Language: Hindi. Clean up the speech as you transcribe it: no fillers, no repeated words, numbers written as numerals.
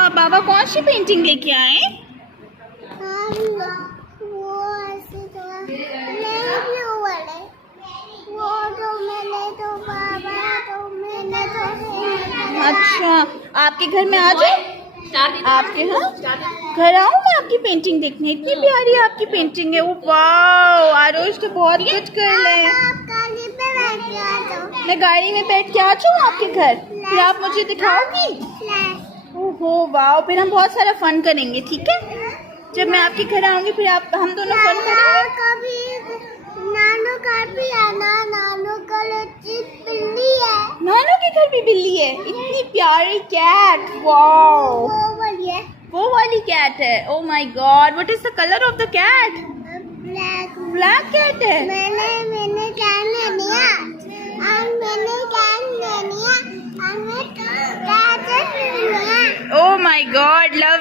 अच्छा, बाबा कौन सी पेंटिंग लेके आए? अच्छा, आपके घर में आ जाए? आपके यहाँ घर आऊँ मैं आपकी पेंटिंग देखने? इतनी प्यारी आपकी पेंटिंग है। वो वाह, आरोश तो बहुत कुछ कर ले। मैं गाड़ी में बैठ के आ जाऊँ आपके घर, फिर आप मुझे दिखाओगी? ओहो वाह, फिर हम बहुत सारा फन करेंगे, ठीक है? जब मैं आपके घर आऊंगी फिर हम दोनों फन करेंगे। नानू का भी आना, नानू का बिल्ली है। नानू के घर भी बिल्ली है? इतनी प्यारी कैट, वाओ। वो वाली कैट है? Oh my god, what is the colour of the cat? Black. Black cat है। मैंने कैन ले लिया और मैंने कैन ले लिया और मैं कैट ले लिया। ओह माय गॉड, लव